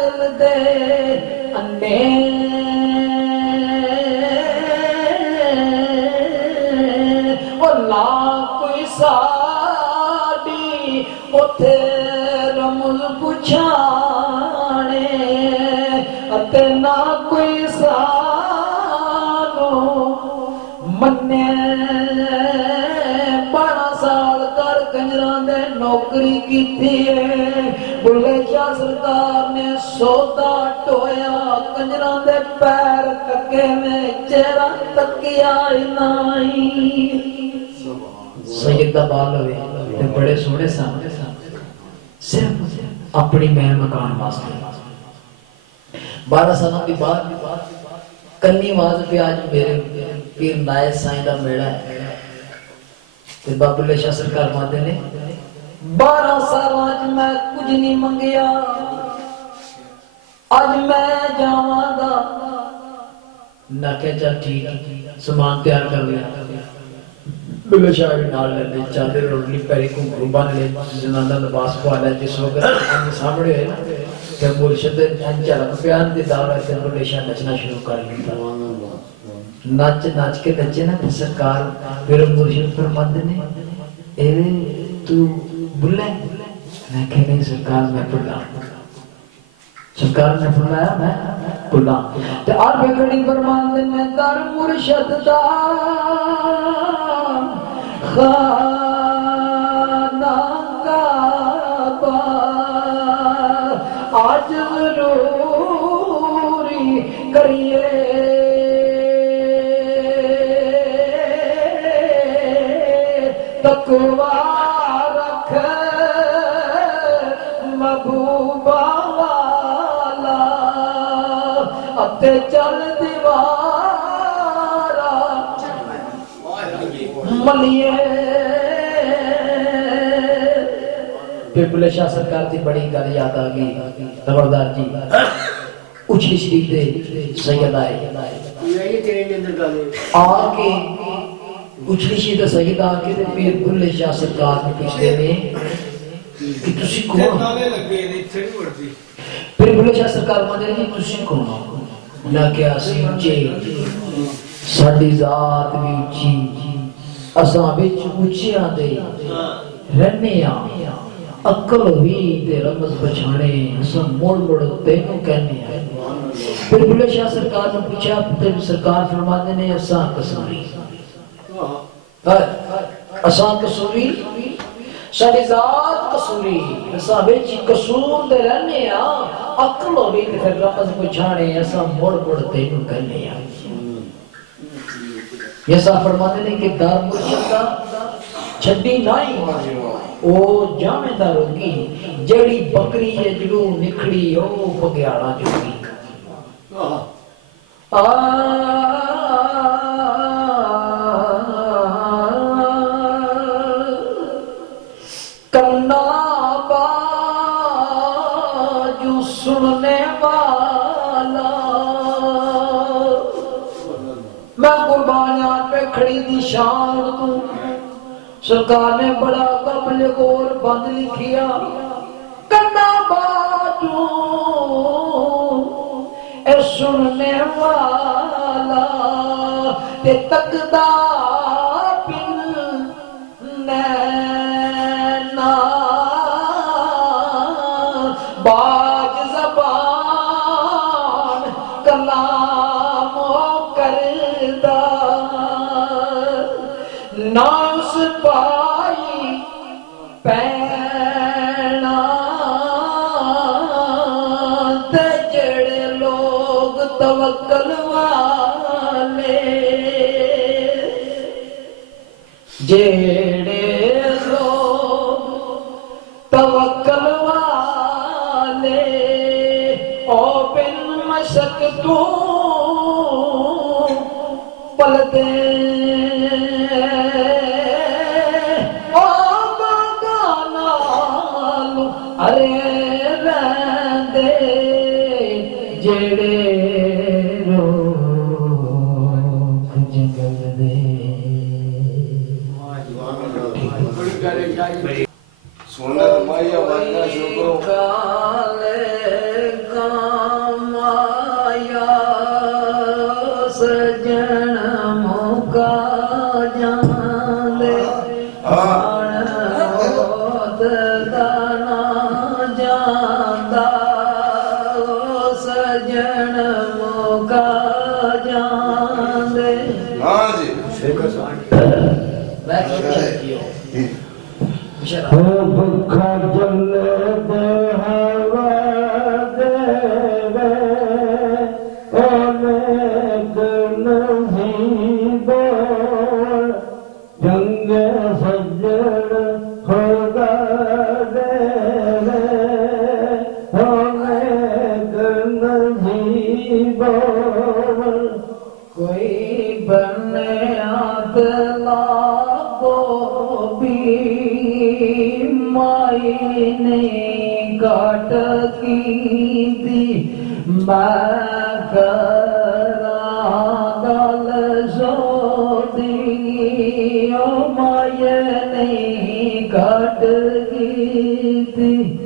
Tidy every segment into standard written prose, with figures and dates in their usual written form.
अकल दे अन्ने ना कोई साड़ी उथे रमुल पुछाने अते ना कोई सानो मन्ने 12 साल कर कंजरां दे नौकरी की थी बुले शाह सरकार ने सौदा टोया कंजरां दे पैर तके में चेहरा तकिया नहीं सैयदा बाल हुए ते बड़े सोहने सन सिर्फ अपनी महल मकान वास्ते 12 साल की बाद कन्नी वाज पे आज मेरे पीर नायक साईं का मेला है ते बाबुले शाह सरकार माते ने 12 साल मैं कुछ नहीं मंगिया आज मैं जावांगा ना के चल ठीक सामान तैयार कर लिया बुले शाह भी नाल ले चादर रोटली पैरी घुंघरू बन ले जनाना लिबास पा लिया जिस वक्त हम सामने है ना ते मुर्शिद झलक प्यार दी दावत ते बुले शाह नचना शुरू कर दिया नाच नाच के नचे ना सरकार फिर मुर्शिद फरमाते ने ए तू बुले मैं कह नहीं सरकार मैं बुला सरकार ने फरमाया मैं बुला ते और बेगड़ी फरमाते ने दर मुर्शिद दा खाना काबा आज जरूरी करिए तकवा रख महबूबा वाला अते चल दीवारा मलिए बुले शाह सरकार की बड़ी गल याद आ गई खबरदार जी उछली शरीफ दे सैयद आए आके उछली शरीफ सैयद आके ते पीर बुले शाह सरकार ने पूछते ने कि तुसी कौन नाले लगे ने इथे नहीं वड़दी फिर बुले शाह सरकार माने जी तुसी कौन हो ना क्या सी ऊंचे साडी जात भी ऊंची असां विच ऊंचियां दे रहने आ अकल हुई ते रमज बचाने असां मोड़ मोड़ तेनू कहने आ फिर बुले शाह सरकार ने पूछा ते सरकार फरमाते ने असां कसूरी असां कसूरी साडी जात कसूरी असां विच कसूर दे रहने आ अकल हुई ते फिर रमज बचाने असां मोड़ मोड़ तेनू कहने आ ये सा फरमाते ने कि दार मुर्शिद दा छड्डी नहीं ओ जामेदार होगी जेड़ी बकरी है जड़ू निखड़ी ओ बग्याड़ा जोगी कन्ना बाजू सुनने वाला मैं कुर्बानियां पे खड़ी दी शान तू सरकार ने बड़ा कबल गोर बंद लिखिया कन्ना बाजू ए सुनने वाला ते तकदा पिन नैना बाज जबान कलाम करदा ना उस पाई पैना ते जेड़े लोग तवक्कल वाले जेड़े लोग तवक्कल वाले ओ बिन मशक तू पलते अरे रहंदे जेड़े रोक जंगल दे सुनना माया वाला शुक्र काले का भुखा जले दे हवा देवे ओनेक नसीबो जंगे सज्जन खुदा देवे ओनेक नसीबो कोई बने अगला को भी माई ने काट की दी मैं करा गल सोती ओ माई ने काट की दी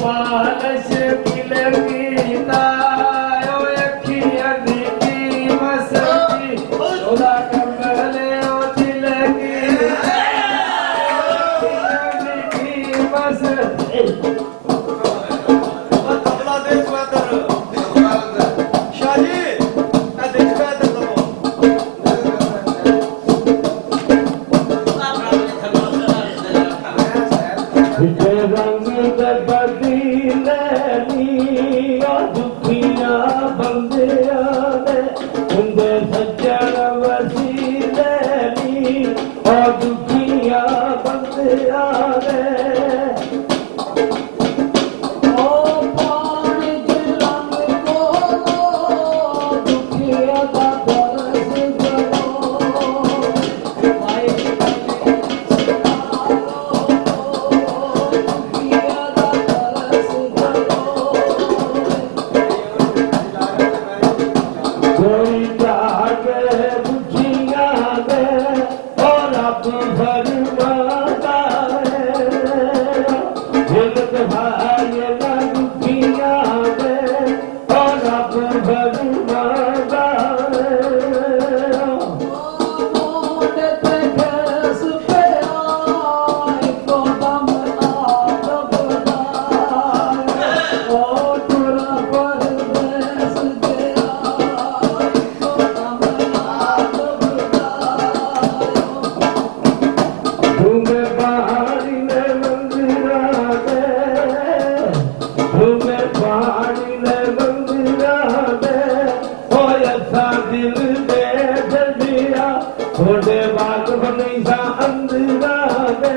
पालश पिलकीता ओ अखियां दी कीमत दी ओदा कमले ओ तिलकी अखियां दी कीमत ਤਬਲਾ ਦੇ ਸਵਾਦਰ ਸ਼ਾਹ ਜੀ ਇਹ ਦੇਖ ਕੇ ਤੇ ਲਵੋ ਜਿੱਤੇ ਰੰਗ ਦੇ ਬਦੀਲੇ ਨੀ ਆ ਦੁਖੀਆਂ ਬੰਦਿਆਂ ਦੇ ਹੁੰਦੇ ਸੱਜਣ ਵਸੀਲੇ ਨੀ ਆ ਦੁਖੀਆਂ ਬੰਦਿਆਂ ਦੇ ਕੋਈ ਜਾਗੇ ਬੁਝੀਆਂ ਦੇ ਔਰ ਰੱਬ ਫਰਮਾਦਾ ਹੈ ਜਿਲਤ ਭਾਏ ਨਾ ਦੁਖੀਆਂ ਦੇ ਔਰ ਰੱਬ ਫਰਮਾਦਾ ਹੈ ਮੋਢੇ ਤੇ ਖਸ ਪਿਆ ਇੱਕੋ ਦਮ ਆਦਬਦਾ ਓ ਤੁਰਾ ਪਰਦੇਸ ਗਿਆ घूमे पहाड़ी ने मंदिरा दे घूमे पहाड़ी ने मंदिरा दे ओ ऐसा दिल दे दिया थोड़े बात बनी सा अंदरा दे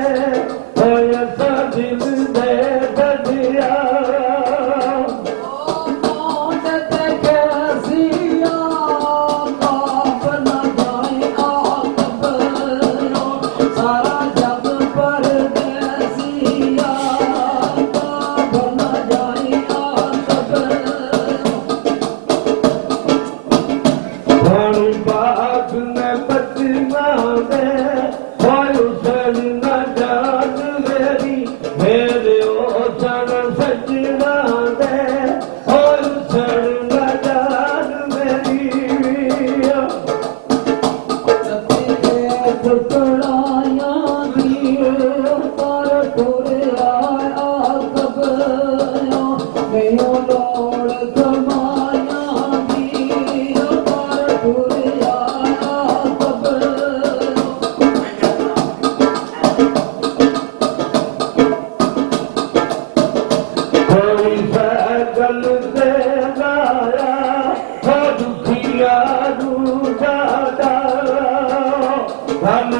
ओ ऐसा दिल दे दिया पानी बाग में पत्तियां दे और उसल न जान मेरी मेरे ओ चरण सजना दे और उसल न जान मेरी टुकड़ाया दिए पर टुरे आया कबया मैं लौड़ कमाया दिए पर टुरे आया कबया कोई सैकल से गाया हो दुखिया दूजा हम